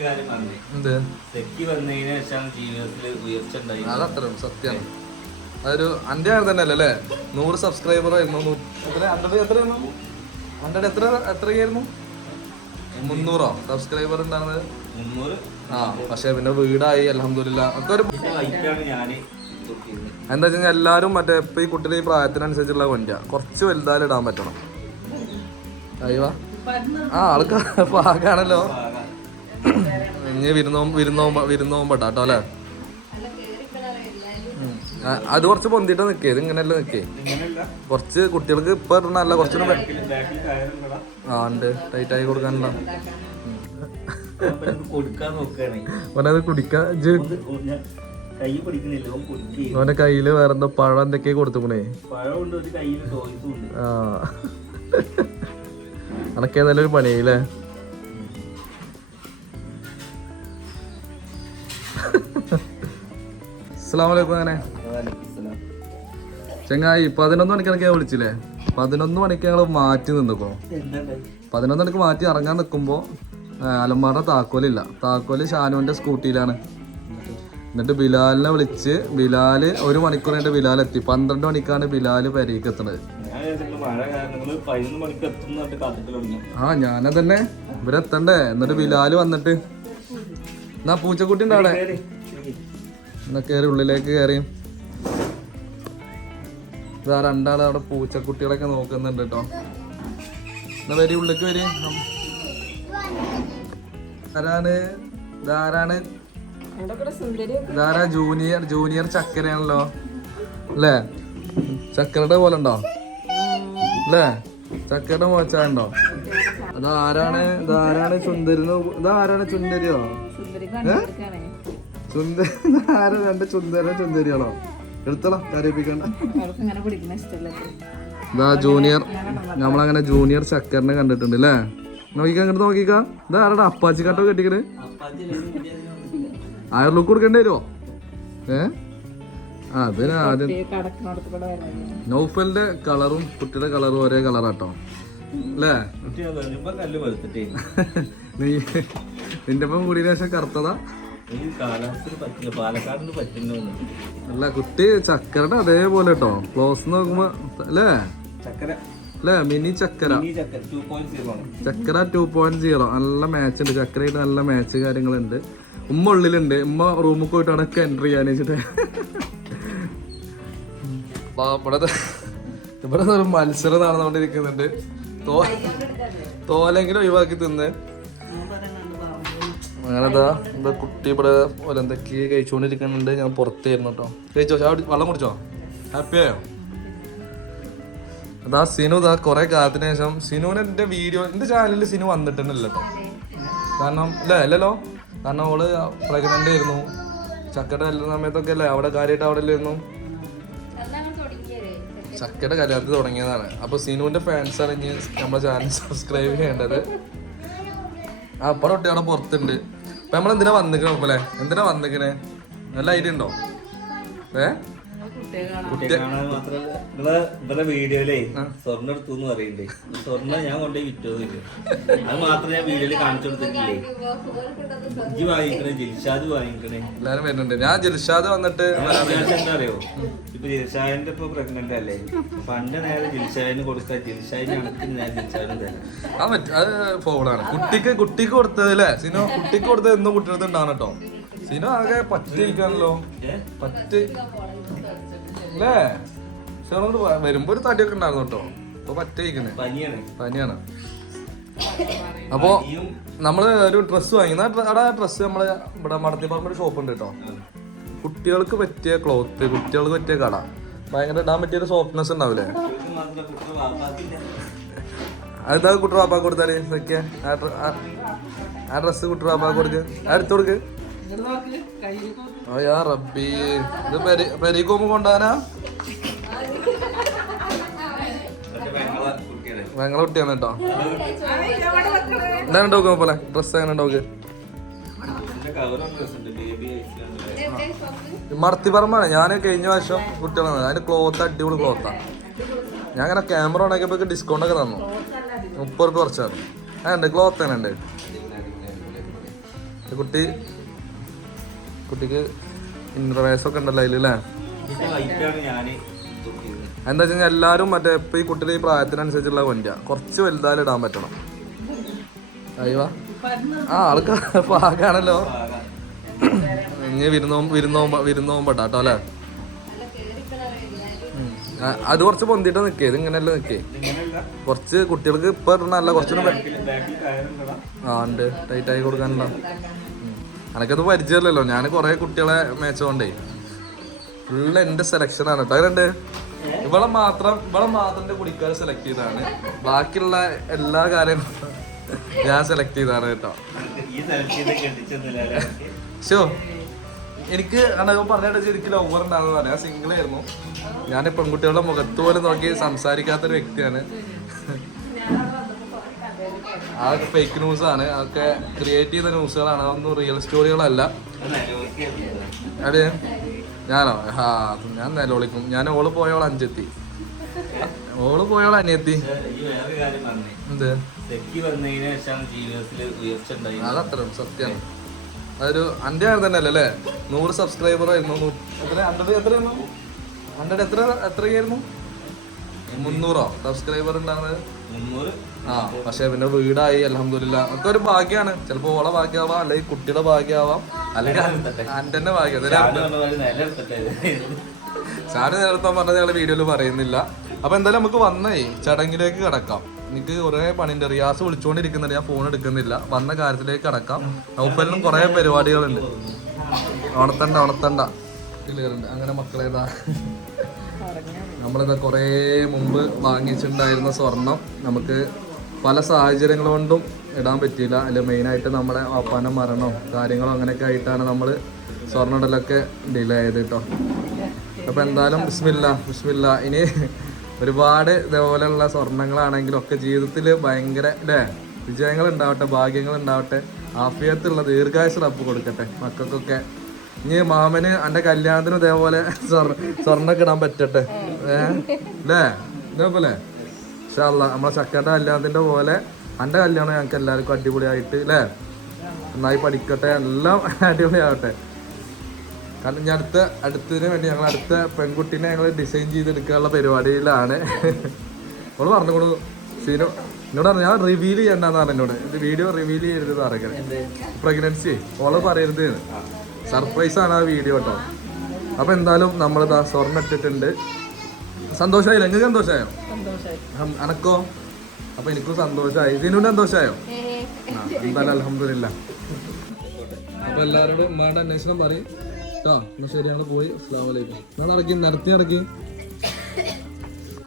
ഒരു കാര്യം പറഞ്ഞേ. എന്ത്? തെക്കി വന്നതിന് ശേഷമാണ് ജീവിതത്തിൽ ഉയർച്ച ഉണ്ടായി. അതത്ര സത്യമാണ് അതൊരു അന്റെ അങ്ങനെ തന്നെ അല്ലേ? നൂറ് സബ്സ്ക്രൈബർ ആയിരുന്നു. എത്ര ഹൺഡ്രഡ് എത്രയായിരുന്നു? ഹൺഡ്രഡ് എത്ര എത്രയായിരുന്നു? മുന്നൂറോ? സബ്സ്ക്രൈബർ ഉണ്ടായിരുന്നത് മുന്നൂറ്. ആ പക്ഷെ പിന്നെ വീടായി അലഹമില്ല ഒക്കെ ഒരു എന്താ വെച്ച് കഴിഞ്ഞാൽ എല്ലാവരും മറ്റേ ഇപ്പൊ ഈ കുട്ടിയുടെ ഈ പ്രായത്തിനനുസരിച്ചുള്ള വണ്ടിയാ. കുറച്ച് വലുതായാലും ഇടാൻ പറ്റണം. അയ്യോ. ആ ആൾക്കാർ പാകാണല്ലോ ഇനി വിരുന്നോ വിരുന്നോ വിരുന്നോ പെട്ടാട്ടോ അല്ലേ അത് കുറച്ച് പൊന്തിട്ട് നിക്കേ ഇത് ഇങ്ങനെയല്ല നിക്കേ? കുറച്ച് കുട്ടികൾക്ക് ഇപ്പൊ നല്ല കുറച്ചുകൂടെ കയറുന്നതാ ആ ഉണ്ട്. ടൈറ്റ് ആയി കൊടുക്കാനുള്ള ഓനത് കുടിക്കാൻ ഓന്റെ കയ്യിൽ വേറെന്തോ പഴം എന്തൊക്കെയാ കൊടുത്തുക്കണേ. ആ. അനക്കേതായാലും ഒരു പണിയായില്ലേ അസ്സലാമലൈക്കും അങ്ങനെ. ചെങ്ങായി പതിനൊന്ന് മണിക്ക് ഞാൻ വിളിച്ചില്ലേ? പതിനൊന്ന് മണിക്ക് ഞങ്ങൾ മാറ്റി നിന്നുക്കോ? പതിനൊന്ന് മണിക്ക് മാറ്റി ഇറങ്ങാൻ നിൽക്കുമ്പോൾ അലമാരുടെ താക്കോലില്ല. താക്കോൽ ഷാനുവിന്റെ സ്കൂട്ടിയിലാണ്. എന്നിട്ട് ബിലാലിനെ വിളിച്ച് ബിലാൽ ഒരു മണിക്കൂർ കഴിഞ്ഞിട്ട് ബിലാൽ എത്തി. പന്ത്രണ്ട് മണിക്കാണ് ബിലാൽ പെരേക്ക് എത്തുന്നത്. ആ ഞാനതന്നെ ഇവരെത്തണ്ടേ. എന്നിട്ട് ബിലാൽ വന്നിട്ട് എന്നാ പൂച്ചക്കുട്ടി ഉണ്ട് അവിടെ എന്നാ കേറി ഉള്ളിലേക്ക് കയറി ഇതാ രണ്ടാൾ അവിടെ പൂച്ചക്കുട്ടികളൊക്കെ നോക്കുന്നുണ്ട് കേട്ടോ. എന്നാ വരി ഉള്ളിലേക്ക് വരി. ആരാണ്? ഇതാരാണ്? ഇതാരാ? ജൂനിയർ ജൂനിയർ ചക്കരയാണല്ലോ അല്ലേ? ചക്കരയുടെ പോലെ ഉണ്ടോ? അല്ലേ? ചക്കരയുടെ മോച്ചാണ്ടോ അതാരാണ്? ഇതാരാണ് ചുന്ദരിന്ന് ഇതാരാണ് ചുന്ദരിയോ? ചുന്ദരി ആരാ രണ്ട് ചുന്ദര ചുന്ദരിയാണോ എടുത്തളോ കരയിപ്പിക്കണ്ട. ഇതാ ജൂനിയർ. നമ്മളങ്ങനെ ജൂനിയർ ചക്കറിനെ കണ്ടിട്ടുണ്ട് അല്ലേ നോക്കിക്കാ അങ്ങോട്ട് നോക്കിക്കാ. ഇതാ ആരുടെ? അപ്പാച്ചി കട്ടോ കെട്ടിക്കണ്. ആയിരം ലുക്ക് കൊടുക്കേണ്ടി വരുമോ ഏ? ആ അതിന് ആദ്യം നൗഫലിന്റെ കളറും കുട്ടിയുടെ കളറും ഒരേ കളറാട്ടോ. അല്ലേ നീ നിന്റെ ഒപ്പം കൂടിയ ശേഷം കറുത്തതാ? അല്ല കുട്ടി ചക്കരയുടെ അതേപോലെ കേട്ടോ ക്ലോസ് നോക്കുമ്പോ അല്ലേ? അല്ലേ? മിനി ചക്കര. ചക്കര. ടു പോയിന്റ് സീറോ നല്ല മാച്ച് ഉണ്ട്. ചക്കരയിട്ട് നല്ല മാച്ച് കാര്യങ്ങളുണ്ട്. ഉമ്മ ഉള്ളിലുണ്ട്. ഉമ്മ റൂമിൽ പോയിട്ടാണ് ഒക്കെ എൻട്രി ചെയ്യാൻ വെച്ചിട്ട്. ഇവിടെ ഇവിടെ ഒരു മത്സരം നടന്നുകൊണ്ടിരിക്കുന്നുണ്ട്. തോ തോലെങ്കിലും ഒഴിവാക്കി തിന്ന്. അങ്ങനെതാ എന്താ കുട്ടി ഇവിടെ എന്തൊക്കെ കഴിച്ചുകൊണ്ടിരിക്കുന്നുണ്ട് ഞാൻ പുറത്തായിരുന്നു കേട്ടോ കഴിച്ചോ? വെള്ളം കുടിച്ചോ? ഹാപ്പിയായോ അതാ സിനു ഇതാ കുറെ കാലത്തിന് ശേഷം സിനുവിന് എന്റെ വീഡിയോ എന്റെ ചാനലിൽ സിനു വന്നിട്ടുണ്ടല്ലോ കേട്ടോ കാരണം ഇല്ല അല്ലല്ലോ? കാരണം അവൾ പ്രഗ്നന്റ് ആയിരുന്നു. ചക്കയുടെ കല്യാണ സമയത്തൊക്കെ അല്ലേ? അവിടെ കാര്യമായിട്ട് അവിടെ അല്ലായിരുന്നു ചക്കയുടെ കല്യാണത്തിൽ തുടങ്ങിയതാണ്. അപ്പൊ സിനുവിന്റെ ഫാൻസ് ഇനി നമ്മുടെ ചാനൽ സബ്സ്ക്രൈബ് ചെയ്യേണ്ടത്. ആ അപ്പടെ കുട്ടി അവിടെ പുറത്തുണ്ട്. നമ്മൾ എന്തിനാ വന്നിക്കണേ? പോലെ എന്തിനാ വന്നിക്കണേ? നല്ല ഐഡിയ ഉണ്ടോ? ഏ? ഇവരുടെ വീഡിയോയിലേ സ്വർണം എടുത്തു എന്ന് പറയണ്ടേ സ്വർണം ഞാൻ കൊണ്ടേ വിറ്റോന്നില്ല അത് മാത്രം ഞാൻ വീഡിയോയിൽ കാണിച്ചു കൊടുത്തിട്ടില്ലേ? ഇജ്ജി വാങ്ങിക്കണേ ജിൽഷാദ് വാങ്ങിക്കണേ. എല്ലാരും വരുന്നുണ്ട്. ഞാൻ ജിൽഷാദ് വന്നിട്ട് എന്താ അറിയോ ഇപ്പൊ ജിൽഷാദിന്റെ ഇപ്പൊ പ്രഗ്നന്റ് അല്ലേ? പണ്ട് നേരെ ജിൽഷാദിന് കൊടുത്ത ജിൽഷാദിന് കണക്കിന് ഞാൻ ജിൽഷാദിന് തരാം. ആ പറ്റ അത് ഫോളാണ് കുട്ടിക്ക് കുട്ടിക്ക് കൊടുത്തത് അല്ലേ സിനോ കുട്ടിക്ക് കൊടുത്തത് എന്നും കുട്ടിയുടെ ഉണ്ടാവണം കേട്ടോ. സിനോ ആകെ പറ്റിയിരിക്കാണല്ലോ? പറ്റ്. അല്ലേ സിനോട് വരുമ്പോ ഒരു തടിയൊക്കെ ഉണ്ടായിരുന്നു കേട്ടോ. ഇപ്പൊ പറ്റിയിരിക്കണേ. പനിയാണ്. അപ്പോ നമ്മൾ ഒരു ഡ്രസ്സ് വാങ്ങി. അവിടെ ഡ്രസ്സ് നമ്മൾ ഇവിടെ മടത്തി പറഞ്ഞൊരു ഷോപ്പ് ഉണ്ട് കേട്ടോ കുട്ടികൾക്ക് പറ്റിയ ക്ലോത്ത് കുട്ടികൾക്ക് പറ്റിയ കട. ഭയങ്കര ഇടാൻ പറ്റിയ ഒരു സോഫ്റ്റ്നെസ് ഉണ്ടാവില്ലേ അതെന്താ കുട്ടി വാപ്പാക്ക് കൊടുത്താൽ? ഇതൊക്കെ? ആ ഡ്രസ് കുട്ടി വാപ്പാക്ക് കൊടുക്ക്. ആ എടുത്തു കൊടുക്ക്. അയ്യാ റബ്ബി. കൊണ്ടാനാ? കുട്ടിയാണ് കേട്ടോ. എന്താണ് ഉണ്ടാവുക പോലെ ഡ്രസ്സ് എങ്ങനെ ഉണ്ടാവുക മർത്തിപ്പറമ്പാണ്. ഞാൻ കഴിഞ്ഞ വർഷം കുട്ടികളാണ് അതിന്റെ ക്ലോത്ത് അടിപൊളി ക്ലോത്താ ഞാൻ അങ്ങനെ ക്യാമറ ഉണ്ടാക്കിയപ്പോ ഡിസ്കൗണ്ട് ഒക്കെ തന്നു. മുപ്പത് റുപ്യ കുറച്ചാണ് ക്ലോത്ത് തന്നെ ഉണ്ട്. കുട്ടി കുട്ടിക്ക് ഇന്നർവേഴ്സ് ഒക്കെ ഉണ്ടല്ലോ അതിലല്ലേ എന്താ വെച്ച് കഴിഞ്ഞാൽ എല്ലാവരും മറ്റേ ഇപ്പൊ ഈ കുട്ടിയുടെ ഈ പ്രായത്തിനനുസരിച്ചുള്ള കൊഞ്ച കുറച്ച് വലുതായാലും ഇടാൻ പറ്റണം. അയ്യോ ആ ആൾക്ക് പാകാണല്ലോ. ഇനി വിരുന്നോ വിരുന്നോ വിരുന്നോമ്പട്ടോ അല്ലേ അത് കുറച്ച് പൊന്തിട്ട് നിക്കേ. ഇത് ഇങ്ങനെയല്ല നിക്കേ. ഇതിങ്ങനെയല്ല. കുറച്ച് കുട്ടികൾക്ക് ഇപ്പൊ ഇടണല്ല കുറച്ചുകൂടെ. ആ ഉണ്ട്. ടൈറ്റ് ആയി കൊടുക്കാനുള്ള അനക്കത് പരിചയമല്ലല്ലോ. ഞാൻ കൊറേ കുട്ടികളെ മേച്ചോണ്ടേ ഫുള്ള് സെലക്ഷൻ ആണ് കേട്ടോ അങ്ങനെ ഇവളെ മാത്രം ഇവളെ മാത്രം കുടിക്കാർ സെലക്ട് ചെയ്താണ് ബാക്കിയുള്ള എല്ലാ കാര്യങ്ങളും ഞാൻ സെലക്ട് ചെയ്താണ് കേട്ടോ ഷോ എനിക്ക് അണ്ണൻ പറഞ്ഞിട്ട് ശരിക്കും ലവർ ഉണ്ടാകുന്നതാണ് ഞാൻ സിംഗിൾ ആയിരുന്നു. ഞാൻ പെൺകുട്ടികളുടെ മുഖത്ത് പോലും നോക്കി സംസാരിക്കാത്തൊരു വ്യക്തിയാണ്. അതൊക്കെ ഫേക്ക് ന്യൂസ് ആണ്. അതൊക്കെ ക്രിയേറ്റ് ചെയ്ത ന്യൂസുകളാണ് അതൊന്നും റിയൽ സ്റ്റോറികളല്ല അതെ ഞാനോ? ആ ഞാൻ നിലവിളിക്കും. ഞാൻ ഓൾ പോയോൾ അഞ്ചെത്തി. ഓൾ പോയോൾ അനിയത്തി. എന്ത്? അതത്ര സത്യം അതൊരു അന്റെ ആൾ തന്നെ അല്ലേ? നൂറ് സബ്സ്ക്രൈബർ ആയിരുന്നു. ഹൺഡ്രഡ് എത്രയായിരുന്നു? എത്ര എത്രയായിരുന്നു? മുന്നൂറോ? സബ്സ്ക്രൈബർ ഉണ്ടാകുന്നത് ആ പക്ഷെ പിന്നെ വീടായി അലഹമില്ല ഒക്കെ ഒരു ഭാഗ്യമാണ് ചിലപ്പോ ഓളെ ഭാഗ്യമാവാം അല്ലെങ്കിൽ കുട്ടിയുടെ ഭാഗ്യമാവാം അല്ലെങ്കിൽ അന്റെ ഭാഗ്യം. സാറ് നേരത്തെ പറഞ്ഞത് ഞങ്ങൾ വീഡിയോയിൽ പറയുന്നില്ല. അപ്പൊ എന്തായാലും നമുക്ക് വന്നേ ചടങ്ങിലേക്ക് കിടക്കാം. എനിക്ക് കുറെ പണിന്റെ റിയാസ് വിളിച്ചുകൊണ്ടിരിക്കുന്നുണ്ട് ഞാൻ ഫോൺ എടുക്കുന്നില്ല. വന്ന കാര്യത്തിലേക്ക് കിടക്കാം. നൗഫലിനും കുറെ പരിപാടികളുണ്ട്. ഉണത്തണ്ട ഉണത്തണ്ട അങ്ങനെ മക്കളേതാ? നമ്മളിതാ കുറേ മുമ്പ് വാങ്ങിച്ചിട്ടുണ്ടായിരുന്ന സ്വർണം നമുക്ക് പല സാഹചര്യങ്ങൾ കൊണ്ടും ഇടാൻ പറ്റിയില്ല. അതിൽ മെയിനായിട്ട് നമ്മുടെ വാപ്പാന്റെ മരണോ കാര്യങ്ങളോ അങ്ങനെയൊക്കെ ആയിട്ടാണ് നമ്മൾ സ്വർണ ഇടലൊക്കെ ഡിലേ ആയത് കേട്ടോ അപ്പോൾ എന്തായാലും ബിസ്മില്ല ബിസ്മില്ല. ഇനി ഒരുപാട് ഇതേപോലെയുള്ള സ്വർണങ്ങളാണെങ്കിലും ഒക്കെ ജീവിതത്തിൽ ഭയങ്കര അല്ലേ വിജയങ്ങൾ ഉണ്ടാവട്ടെ ഭാഗ്യങ്ങൾ ഉണ്ടാവട്ടെ ആഫിയത്തുള്ള ദീർഘായുസ് റബ്ബ് കൊടുക്കട്ടെ മക്കൾക്കൊക്കെ. ഇനി മാമന് എന്റെ കല്യാണത്തിന് ഇതേപോലെ സ്വർണ സ്വർണൊക്കെ ഇടാൻ പറ്റട്ടെ. ഏ? ഇതേപോലെ. പക്ഷെ അല്ല നമ്മളെ ചക്കേട്ട കല്യാണത്തിന്റെ പോലെ എന്റെ കല്യാണം ഞങ്ങൾക്ക് എല്ലാവർക്കും അടിപൊളിയായിട്ട് അല്ലേ നന്നായി പഠിക്കട്ടെ. എല്ലാം അടിപൊളിയാവട്ടെ. കാരണം ഞാൻ അടുത്ത അടുത്തതിന് വേണ്ടി ഞങ്ങൾ അടുത്ത പെൺകുട്ടീനെ ഞങ്ങൾ ഡിസൈൻ ചെയ്തെടുക്കാനുള്ള പരിപാടിയിലാണ്. അവൾ പറഞ്ഞോളൂ. സീനോ എന്നോട് പറഞ്ഞു ഞാൻ റിവീൽ ചെയ്യണ്ടെന്നാണ് എന്നോട്. വീഡിയോ റിവീൽ ചെയ്യരുത് അറിയിക്കണം പ്രഗ്നൻസി ഓൾ പറയരുത് സർപ്രൈസ് ആണ് ആ വീഡിയോ കേട്ടോ. അപ്പൊ എന്തായാലും നമ്മളിതാ സ്വർണം ഇട്ടിട്ടുണ്ട്. സന്തോഷമായില്ല നിങ്ങൾക്ക് സന്തോഷമായോ അനക്കോ? അപ്പൊ എനിക്കും സന്തോഷമായി ഇതിനോട് സന്തോഷമായോ എന്തായാലും അലഹമില്ല അപ്പൊ എല്ലാവരോടും ഉമ്മയുടെ അന്വേഷണം പറയും. കേട്ടോ എന്നാ ശരി ഞങ്ങൾ പോയി. അസ്ലാം വലൈക്കും എന്നാ നടക്കി? നടത്തി നടക്കി.